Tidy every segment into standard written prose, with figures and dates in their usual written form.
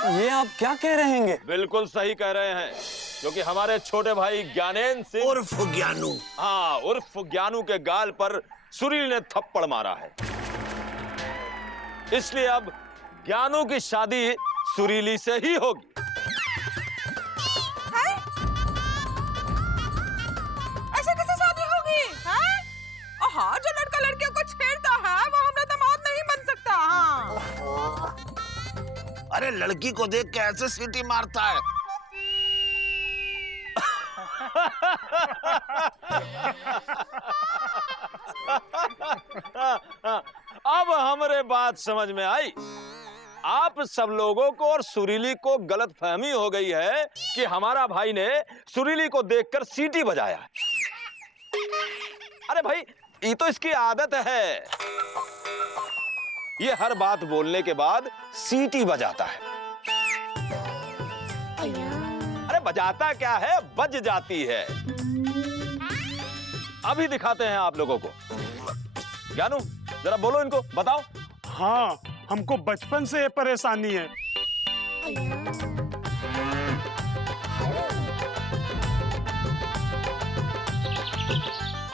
ये आप क्या कह रहे हैं? बिल्कुल सही कह रहे हैं, क्योंकि हमारे छोटे भाई ज्ञानेंद्र सिंह उर्फ ज्ञानू, हाँ उर्फ ज्ञानू के गाल पर सुरीली ने थप्पड़ मारा है। इसलिए अब ज्ञानू की शादी सुरीली से ही होगी। ऐसे कैसे शादी होगी? हाँ, जो लड़का लड़कियों को छेड़ता है वो हमारा दामाद नहीं बन सकता। हाँ। अरे लड़की को देख के ऐसे सीटी मारता है। अब हमारे बात समझ में आई। आप सब लोगों को और सुरीली को गलतफहमी हो गई है कि हमारा भाई ने सुरीली को देखकर सीटी बजाया। अरे भाई, ये तो इसकी आदत है। ये हर बात बोलने के बाद सीटी बजाता है। अरे बजाता क्या है, बज जाती है। अभी दिखाते हैं आप लोगों को। ज्ञानू, जरा बोलो इनको, बताओ। हाँ, हमको बचपन से ये परेशानी है।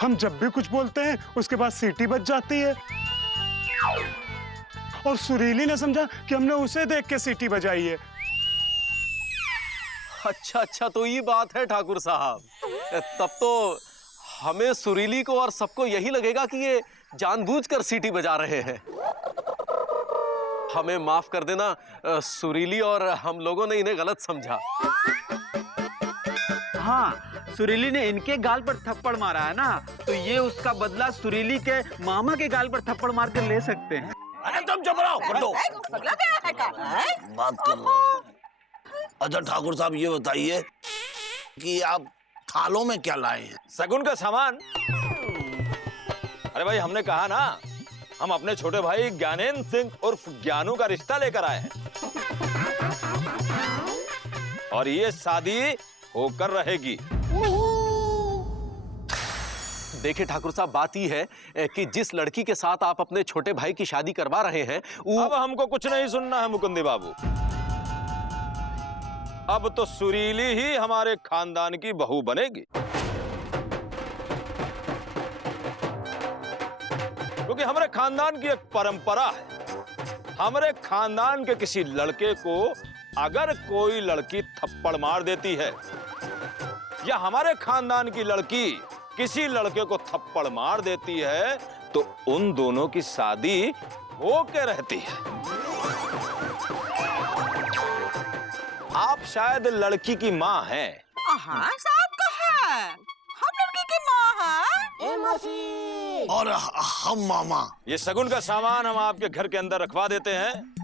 हम जब भी कुछ बोलते हैं उसके बाद सीटी बज जाती है, और सुरीली ने समझा कि हमने उसे देख के सीटी बजाई है। अच्छा, तो ये बात है ठाकुर साहब। तब तो हमें सुरीली को और सबको यही लगेगा कि ये जानबूझकर सीटी बजा रहे हैं। हमें माफ कर देना सुरीली, और हम लोगों ने इन्हें गलत समझा। हाँ, सुरीली ने इनके गाल पर थप्पड़ मारा है ना, तो ये उसका बदला सुरीली के मामा के गाल पर थप्पड़ मार कर ले सकते हैं। अरे तुम चुप रहो, कर दो। बात कर लो। अच्छा ठाकुर साहब, ये बताइए कि आप थालों में क्या लाए हैं? सगुन का सामान। अरे भाई, हमने कहा ना, हम अपने छोटे भाई ज्ञानेंद्र सिंह उर्फ ज्ञानू का रिश्ता लेकर आए हैं, और ये शादी होकर रहेगी। देखिए ठाकुर साहब, बात ये है कि जिस लड़की के साथ आप अपने छोटे भाई की शादी करवा रहे हैं अब हमको कुछ नहीं सुनना है मुकुंदी बाबू। अब तो सुरीली ही हमारे खानदान की बहू बनेगी, क्योंकि हमारे खानदान की एक परंपरा है। हमारे खानदान के किसी लड़के को अगर कोई लड़की थप्पड़ मार देती है, या हमारे खानदान की लड़की किसी लड़के को थप्पड़ मार देती है, तो उन दोनों की शादी होके रहती है। आप शायद लड़की की माँ हैं। हाँ, साहब का है। हम लड़की की माँ हैं। और हम मामा। ये सगुन का सामान हम आपके घर के अंदर रखवा देते हैं,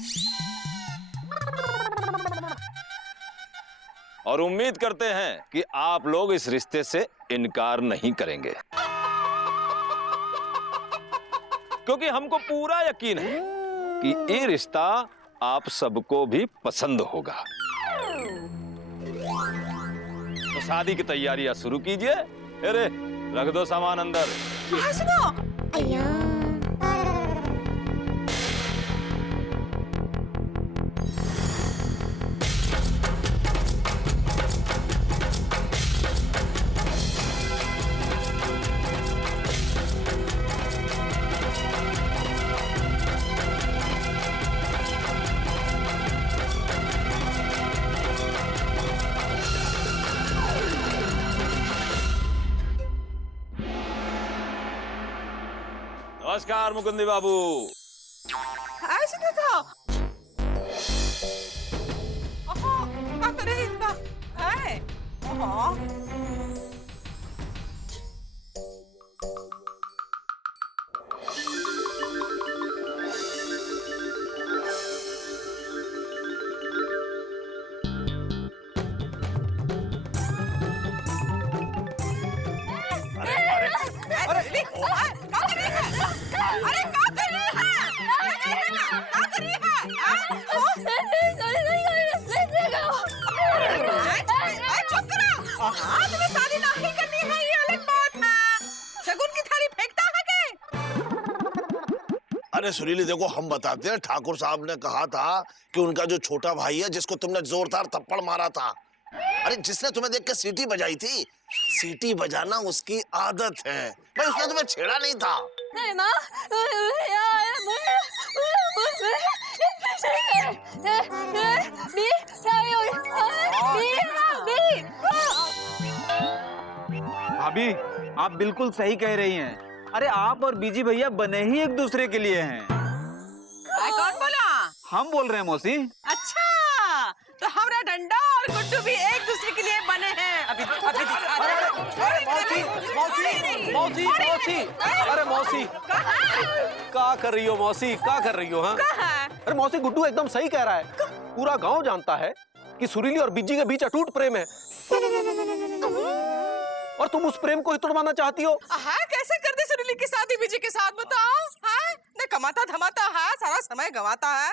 और उम्मीद करते हैं कि आप लोग इस रिश्ते से इनकार नहीं करेंगे, क्योंकि हमको पूरा यकीन है कि ये रिश्ता आप सबको भी पसंद होगा। तो शादी की तैयारियां शुरू कीजिए। अरे रख दो सामान अंदर। नमस्कार मुकुंदी बाबू। ऐसे तो क्या करे इनका है? तुम्हें शादी नहीं करनी है, ये अलग बात है। शगुन की थाली फेंकता है के? अरे सुरीली देखो, हम बताते हैं, ठाकुर साहब ने कहा था कि उनका जो छोटा भाई है जिसको तुमने जोरदार थप्पड़ मारा था, अरे जिसने तुम्हें देख के सीटी बजाई थी, सीटी बजाना उसकी आदत है भाई, उसने तुम्हें छेड़ा नहीं था। नहीं माँ, भाभी आप बिल्कुल सही कह रही हैं। अरे आप और बीजी भैया बने ही एक दूसरे के लिए हैं। कौन बोला? हम बोल रहे हैं मौसी। अच्छा, तो हमारा डंडा और गुड्डू भी एक दूसरे के लिए बने हैं। अभी मौसी मौसी, अरे मौसी क्या कर रही हो मौसी, क्या कर रही हो? हाँ, अरे मौसी गुड्डू एकदम सही कह रहा है। पूरा गांव जानता है कि सुरीली और बिज्जी के बीच अटूट प्रेम है, और तुम उस प्रेम को ही तोड़वाना चाहती हो। हाँ, कैसे कर दे सुरीली की शादी बिजी के साथ, बताओ। हाँ, न कमाता धमाता है, सारा समय गंवाता है।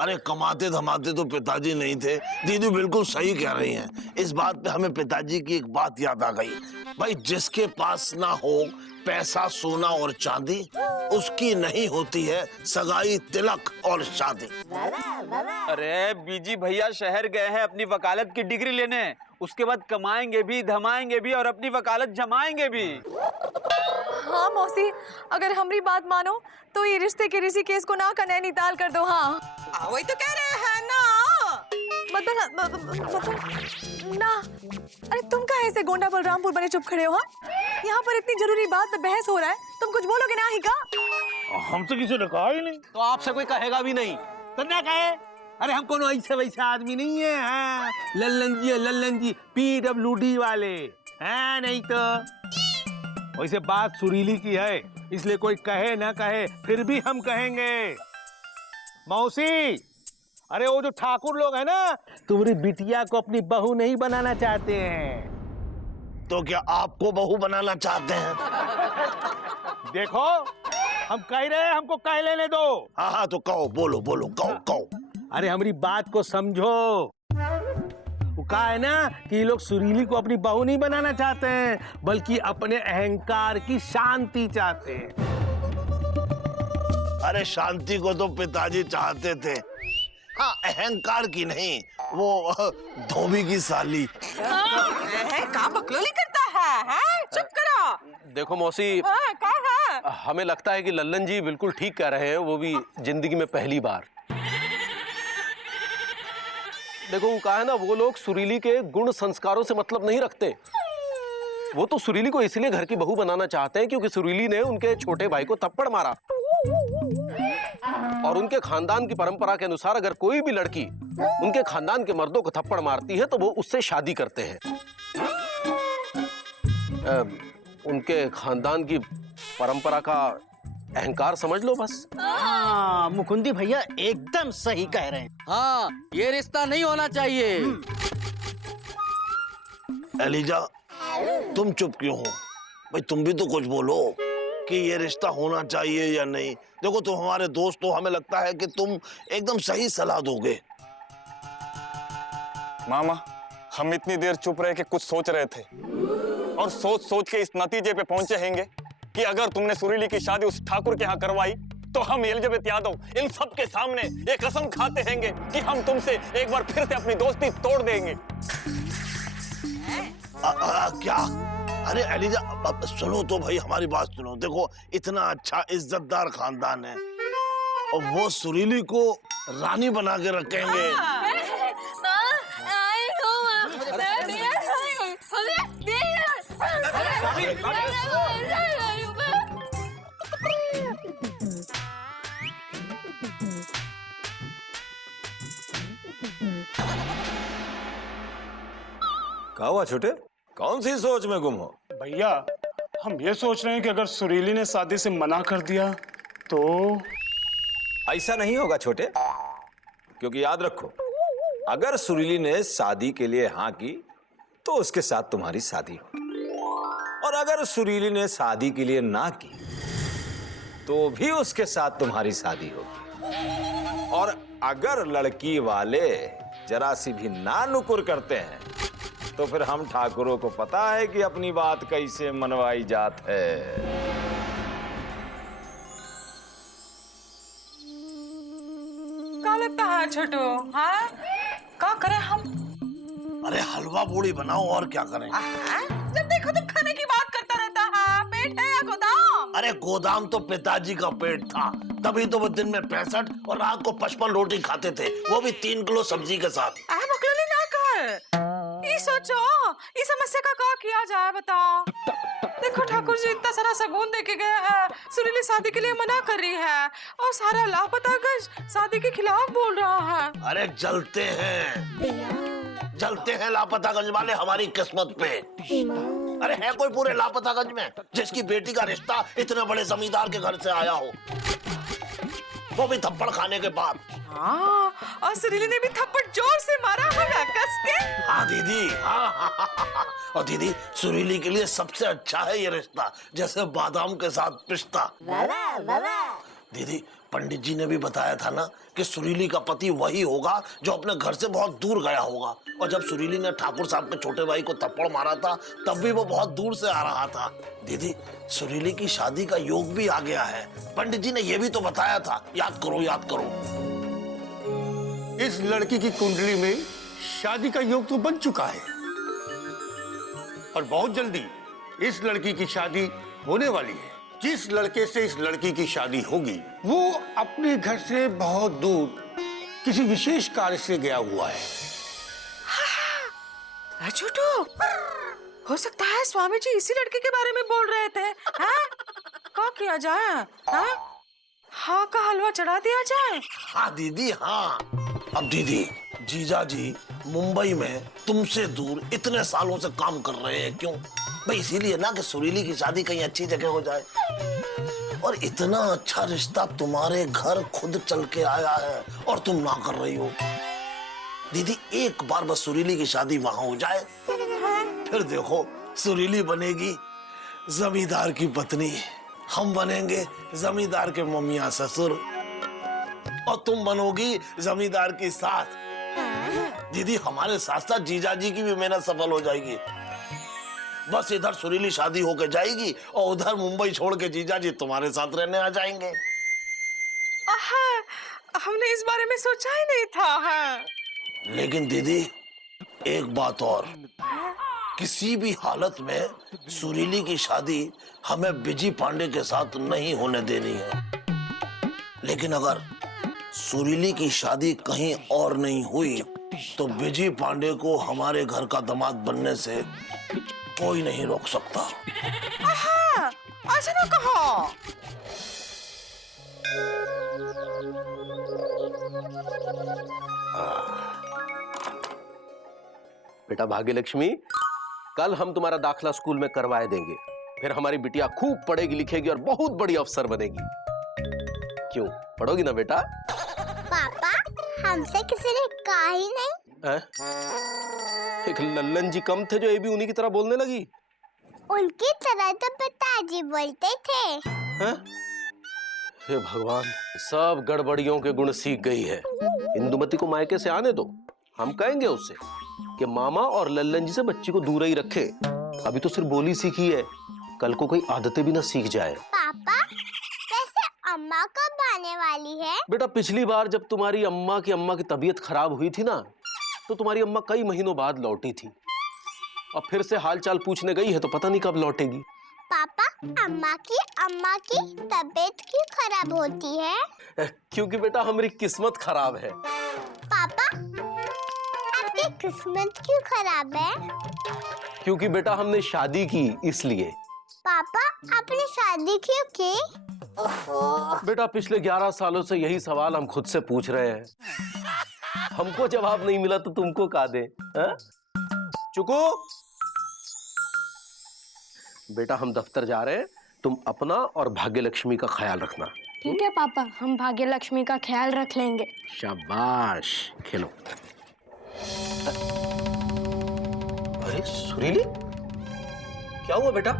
अरे कमाते धमाते तो पिताजी नहीं थे, दीदी बिल्कुल सही कह रही हैं। इस बात पे हमें पिताजी की एक बात याद आ गई, भाई जिसके पास ना हो पैसा सोना और चांदी, उसकी नहीं होती है सगाई तिलक और शादी। अरे बीजी भैया शहर गए हैं अपनी वकालत की डिग्री लेने, उसके बाद कमाएंगे भी, धमाएंगे भी और अपनी वकालत जमाएंगे भी। हाँ मौसी, अगर हमारी बात मानो तो ये रिश्ते के ऋषिकेश को ना का नैनीताल कर दो। हाँ वही तो कह रहे हैं ना। मतलब ना, अरे तुम कहाँ ऐसे गोंडा बलरामपुर बने चुप खड़े हो? हाँ, यहाँ पर इतनी जरूरी बात पे बहस हो रहा है, तुम कुछ बोलोगे ना ही का? हमसे किसी ने कहा ही नहीं। तो आपसे कोई कहेगा भी नहीं तो ना कहे, अरे हम कोनो ऐसे वैसे आदमी नहीं है। हाँ, लल्लन जी PWD वाले हैं, नहीं तो वैसे बात सुरीली की है, इसलिए कोई कहे ना कहे फिर भी हम कहेंगे। मौसी, अरे वो जो ठाकुर लोग है ना, तुम्हारी बिटिया को अपनी बहू नहीं बनाना चाहते हैं। तो क्या आपको बहू बनाना चाहते हैं? देखो हम कह रहे हैं, हमको कह लेने दो। हाँ हाँ, तो कहो, बोलो बोलो, कहो। अरे हमारी बात को समझो। वो कहा है ना कि ये लोग सुरीली को अपनी बहू नहीं बनाना चाहते हैं, बल्कि अपने अहंकार की शांति चाहते हैं। अरे शांति को तो पिताजी चाहते थे, हाँ अहंकार की नहीं, वो धोबी की साली। का बकलोली करता है? चुप करो। देखो मौसी, हमें लगता है कि लल्लन जी बिल्कुल ठीक कह रहे हैं, वो भी जिंदगी में पहली बार। देखो वो कहा है ना, वो लोग सुरीली के गुण संस्कारों से मतलब नहीं रखते। वो तो सुरीली को इसलिए घर की बहू बनाना चाहते हैं क्योंकि सुरीली ने उनके छोटे भाई को थप्पड़ मारा, और उनके खानदान की परंपरा के अनुसार अगर कोई भी लड़की उनके खानदान के मर्दों को थप्पड़ मारती है तो वो उससे शादी करते हैं। उनके खानदान की परंपरा का अहंकार समझ लो बस। हाँ, मुकुंदी भैया एकदम सही कह रहे हैं। हाँ, ये रिश्ता नहीं होना चाहिए। एलिजा, तुम चुप क्यों हो भाई? तुम भी तो कुछ बोलो कि ये रिश्ता होना चाहिए या नहीं। देखो तुम हमारे दोस्त हो, हमें लगता है कि तुम एकदम सही सलाह दोगे। मामा, हम इतनी देर चुप रहे कि कुछ सोच रहे थे, और सोच सोच के इस नतीजे पे पहुंचे हैंगे कि अगर तुमने सुरीली की शादी उस ठाकुर के यहाँ करवाई तो हम एलिजाबेथ यादव इन सब के सामने एक कसम खाते हैंगे कि हम तुमसे एक बार फिर से अपनी दोस्ती तोड़ देंगे। क्या? अरे एलिजा, सुनो तो भाई, हमारी बात सुनो। देखो इतना अच्छा इज्जतदार खानदान है, और वो सुरीली को रानी बना के रखेंगे। क्या हुआ छोटे, कौन सी सोच में गुम हो? भैया हम ये सोच रहे हैं कि अगर सुरीली ने शादी से मना कर दिया तो। ऐसा नहीं होगा छोटे, क्योंकि याद रखो, अगर सुरीली ने शादी के लिए हाँ की तो उसके साथ तुम्हारी शादी होगी, और अगर सुरीली ने शादी के लिए ना की तो भी उसके साथ तुम्हारी शादी होगी। और अगर लड़की वाले जरा सी भी ना नुकुर करते हैं तो फिर हम ठाकुरों को पता है कि अपनी बात कैसे मनवाई जात है। छोटू? हाँ, क्या करें हम? अरे हलवा पूड़ी बनाओ और क्या करें। जब देखो तो खाने की बात करता रहता है। पेट है या गोदाम? अरे गोदाम तो पिताजी का पेट था, तभी तो वो दिन में 65 और रात को 55 रोटी खाते थे, वो भी 3 किलो सब्जी के साथ। बकलोली ना कर। ये सोचो, इस समस्या का क्या किया जाए बताओ। देखो ठाकुर जी इतना सारा सबूत देके गए हैं, सुरीली शादी के लिए मना कर रही है और सारा लापता गज शादी के खिलाफ बोल रहा है। अरे जलते हैं लापतागंज वाले हमारी किस्मत पे। अरे है कोई पूरे लापतागंज में जिसकी बेटी का रिश्ता इतने बड़े जमींदार के घर से आया हो, वो भी थप्पड़ खाने के बाद। हाँ, और सुरीली ने भी थप्पड़ जोर से मारा होगा कस के। हाँ दीदी, हाँ। और दीदी सुरीली के लिए सबसे अच्छा है ये रिश्ता, जैसे बादाम के साथ पिस्ता। दीदी पंडित जी ने भी बताया था ना कि सुरीली का पति वही होगा जो अपने घर से बहुत दूर गया होगा, और जब सुरीली ने ठाकुर साहब के छोटे भाई को थप्पड़ मारा था तब भी वो बहुत दूर से आ रहा था। दीदी सुरीली की शादी का योग भी आ गया है, पंडित जी ने ये भी तो बताया था, याद करो। इस लड़की की कुंडली में शादी का योग तो बन चुका है और बहुत जल्दी इस लड़की की शादी होने वाली है। जिस लड़के से इस लड़की की शादी होगी वो अपने घर से बहुत दूर किसी विशेष कार्य से गया हुआ है। छोटू, हो सकता है स्वामी जी इसी लड़के के बारे में बोल रहे थे। हाँ? क्या किया जाए? हाँ का हलवा चढ़ा दिया जाए। हाँ दीदी, हाँ। अब दीदी जीजा जी मुंबई में तुमसे दूर इतने सालों से काम कर रहे हैं, क्यों? भाई इसीलिए ना कि सुरीली की शादी कहीं अच्छी जगह हो जाए, और इतना अच्छा रिश्ता तुम्हारे घर खुद चल के आया है और तुम ना कर रही हो। दीदी एक बार बस सुरीली की शादी वहां हो जाए, फिर देखो सुरीली बनेगी जमींदार की पत्नी, हम बनेंगे जमींदार के मम्मियां ससुर, और तुम बनोगी जमींदार की सास। दीदी हमारे साथ साथ जीजा जी की भी मेहनत सफल हो जाएगी। बस इधर सुरीली शादी होके जाएगी और उधर मुंबई छोड़ के जीजा जी तुम्हारे साथ रहने आ जाएंगे। हमने इस बारे में सोचा ही नहीं था। हाँ। लेकिन दीदी एक बात और, किसी भी हालत में सुरीली की शादी हमें बिजी पांडे के साथ नहीं होने देनी है। लेकिन अगर सुरीली की शादी कहीं और नहीं हुई तो बिजी पांडे को हमारे घर का दामाद बनने से कोई नहीं रोक सकता। ऐसा ना कहो। बेटा भाग्यलक्ष्मी, कल हम तुम्हारा दाखला स्कूल में करवाए देंगे, फिर हमारी बिटिया खूब पढ़ेगी लिखेगी और बहुत बड़ी अफसर बनेगी। क्यों, पढ़ोगी ना बेटा? पापा हमसे किसी ने कहा ही नहीं। एक लल्लन जी कम थे जो ये भी उन्हीं की तरह बोलने लगी। उनकी तरह तो पिताजी बोलते थे। हे भगवान, सब गड़बड़ियों के गुण सीख गई है। इंदुमती को मायके से आने दो, हम कहेंगे उससे कि मामा और लल्लन जी से बच्ची को दूर ही रखे। अभी तो सिर्फ बोली सीखी है, कल को कोई आदतें भी ना सीख जाए। पापा वैसे अम्मा कब आने वाली है? बेटा पिछली बार जब तुम्हारी अम्मा की तबीयत खराब हुई थी ना, तो तुम्हारी अम्मा कई महीनों बाद लौटी थी, और फिर से हालचाल पूछने गई है तो पता नहीं कब लौटेगी। पापा अम्मा की तबीयत क्यों खराब होती है? क्योंकि बेटा हमारी किस्मत खराब है। पापा आपकी किस्मत क्यों खराब है? क्योंकि बेटा हमने शादी की इसलिए। पापा आपने शादी क्यों की? बेटा पिछले 11 सालों से यही सवाल हम खुद से पूछ रहे हैं, हमको जवाब नहीं मिला तो तुमको का दे? चुको बेटा, हम दफ्तर जा रहे हैं, तुम अपना और भाग्यलक्ष्मी का ख्याल रखना। ठीक है पापा, हम भाग्यलक्ष्मी का ख्याल रख लेंगे। शाबाश, खेलो। अरे सुरीली, क्या हुआ बेटा?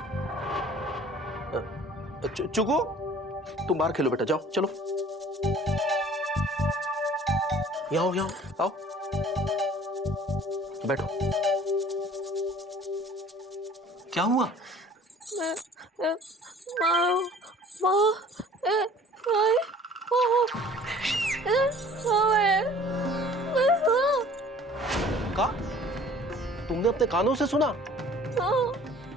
चुको, तुम बाहर खेलो बेटा, जाओ चलो। यहाँ आओ, बैठो। क्या हुआ? का? तुमने अपने कानों से सुना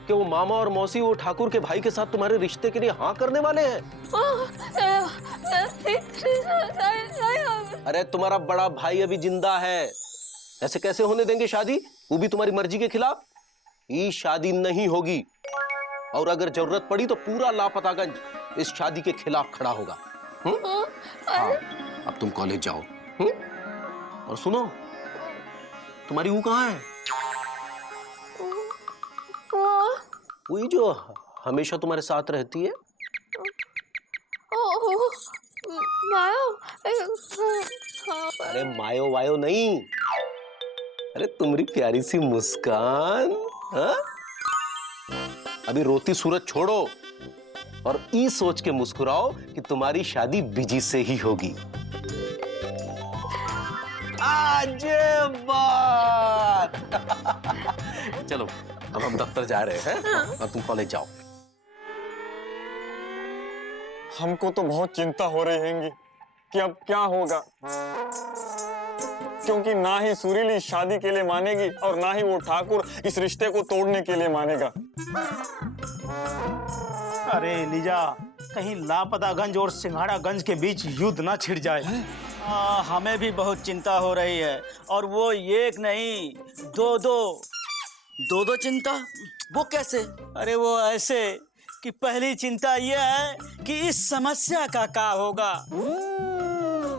कि वो मामा और मौसी वो ठाकुर के भाई के साथ तुम्हारे रिश्ते के लिए हाँ करने वाले हैं? अरे तुम्हारा बड़ा भाई अभी जिंदा है, ऐसे कैसे होने देंगे शादी, वो भी तुम्हारी मर्जी के खिलाफ? ये शादी नहीं होगी, और अगर जरूरत पड़ी तो पूरा लापतागंज इस शादी के खिलाफ खड़ा होगा। हाँ, अब तुम कॉलेज जाओ। और सुनो, तुम्हारी वो कहाँ है? वही जो हमेशा तुम्हारे साथ रहती है। अरे मायो वायो नहीं, अरे तुम्हारी प्यारी सी मुस्कान। हाँ? अभी रोती सूरत छोड़ो और ई सोच के मुस्कुराओ कि तुम्हारी शादी बिजी से ही होगी। आज बात। चलो अब हम दफ्तर जा रहे हैं, और तुम कॉलेज जाओ। हमको तो बहुत चिंता हो रही है कि अब क्या होगा, क्योंकि ना ही सुरीली शादी के लिए मानेगी और ना ही वो ठाकुर इस रिश्ते को तोड़ने के लिए मानेगा। अरे लीजा, कहीं लापतागंज और सिंघाड़ागंज के बीच युद्ध ना छिड़ जाए। हमें भी बहुत चिंता हो रही है, और वो एक नहीं दो चिंता। वो कैसे? अरे वो ऐसे कि पहली चिंता यह है कि इस समस्या का क्या होगा,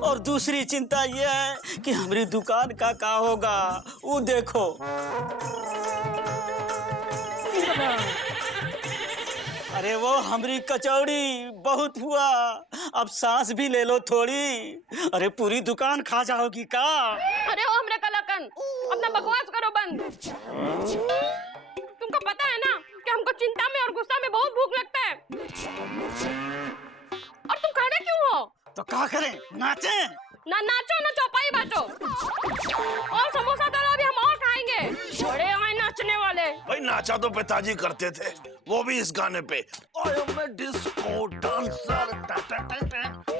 और दूसरी चिंता यह है कि हमारी दुकान का क्या होगा। वो देखो, अरे वो हमारी कचौड़ी बहुत हुआ, अब सांस भी ले लो थोड़ी। अरे पूरी दुकान खा जाओगी का? अरे ओ हमरे कलाकन, अपना बकवास करो बंद। तुमको पता है ना कि हमको चिंता में और गुस्सा में बहुत भूख लगता है। और तुम खड़े क्यों हो? तो क्या करें, नाचे? ना नाचो ना चौपाई बाचो। और समोसा दो, अभी हम और खाएंगे। बड़े आए नाचने वाले। भाई नाचा तो पिताजी करते थे, वो भी इस गाने पे। Disco dancer.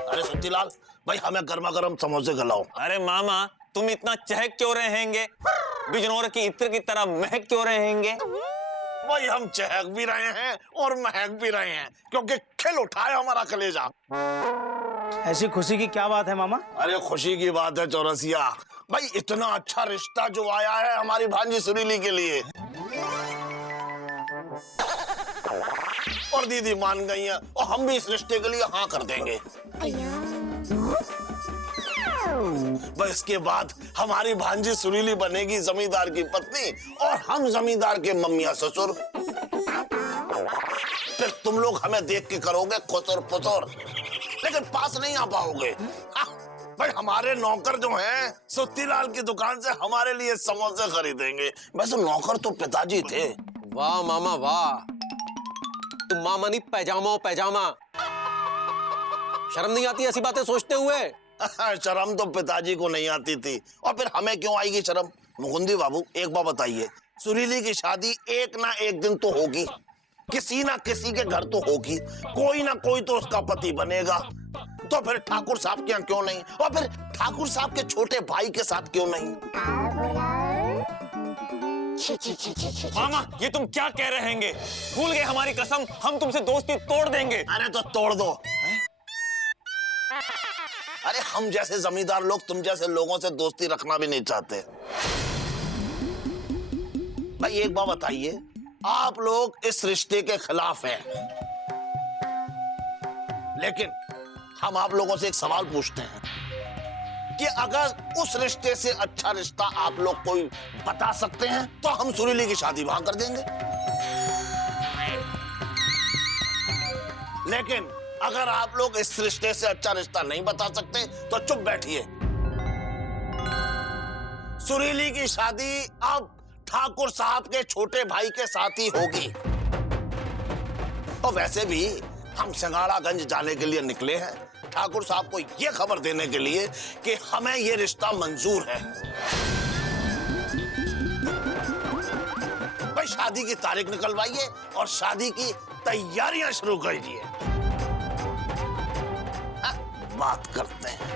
अरे सुत्तीलाल भाई, हमें गर्मा गर्म समोसे खिलाओ। अरे मामा, तुम इतना चहक क्यों रहेंगे? बिजनौर की इत्र की तरह महक क्यों रहेंगे? भाई हम चहक भी रहे हैं और महक भी रहे हैं, क्योंकि खिल उठाए हमारा कलेजा। ऐसी खुशी की क्या बात है मामा? अरे खुशी की बात है चौरसिया भाई, इतना अच्छा रिश्ता जो आया है हमारी भांजी सुरीली के लिए, और दीदी मान गई हैं, और हम भी इस रिश्ते के लिए हाँ कर देंगे। बस इसके बाद हमारी भांजी सुरीली बनेगी जमींदार की पत्नी, और हम जमींदार के मम्मिया ससुर। फिर तुम लोग हमें देख के करोगे खुसर फुसर, लेकिन पास नहीं आ पाओगे। भाई हमारे नौकर जो हैं सुत्तीलाल की दुकान से हमारे लिए समोसे खरीदेंगे। वैसे नौकर तो पिताजी थे। वाह मामा वाह, तुम मामा नहीं पैजामा। शर्म नहीं आती ऐसी बातें सोचते हुए? शर्म तो पिताजी को नहीं आती थी, और फिर हमें क्यों आएगी शर्म? मुकुंदी बाबू एक बात बताइए, सुरीली की शादी एक ना एक दिन तो होगी, किसी ना किसी के घर तो होगी, कोई ना कोई तो उसका पति बनेगा। तो फिर ठाकुर साहब के यहाँ क्यों नहीं, और फिर ठाकुर साहब के छोटे भाई के साथ क्यों नहीं? मामा, ये तुम क्या कह रहे हैं? भूल गए हमारी कसम, हम तुमसे दोस्ती तोड़ देंगे। अरे तो तोड़ दो। अरे हम जैसे जमींदार लोग तुम जैसे लोगों से दोस्ती रखना भी नहीं चाहते। भाई एक बात बताइए, आप लोग इस रिश्ते के खिलाफ हैं, लेकिन हम आप लोगों से एक सवाल पूछते हैं कि अगर उस रिश्ते से अच्छा रिश्ता आप लोग कोई बता सकते हैं तो हम सुरीली की शादी वहां कर देंगे। लेकिन अगर आप लोग इस रिश्ते से अच्छा रिश्ता नहीं बता सकते तो चुप बैठिए। सुरीली की शादी अब ठाकुर साहब के छोटे भाई के साथ ही होगी। और वैसे भी हम सिंघाड़ागंज जाने के लिए निकले हैं, ठाकुर साहब को यह खबर देने के लिए कि हमें यह रिश्ता मंजूर है। भाई शादी की तारीख निकलवाइए और शादी की तैयारियां शुरू कीजिए। बात करते हैं।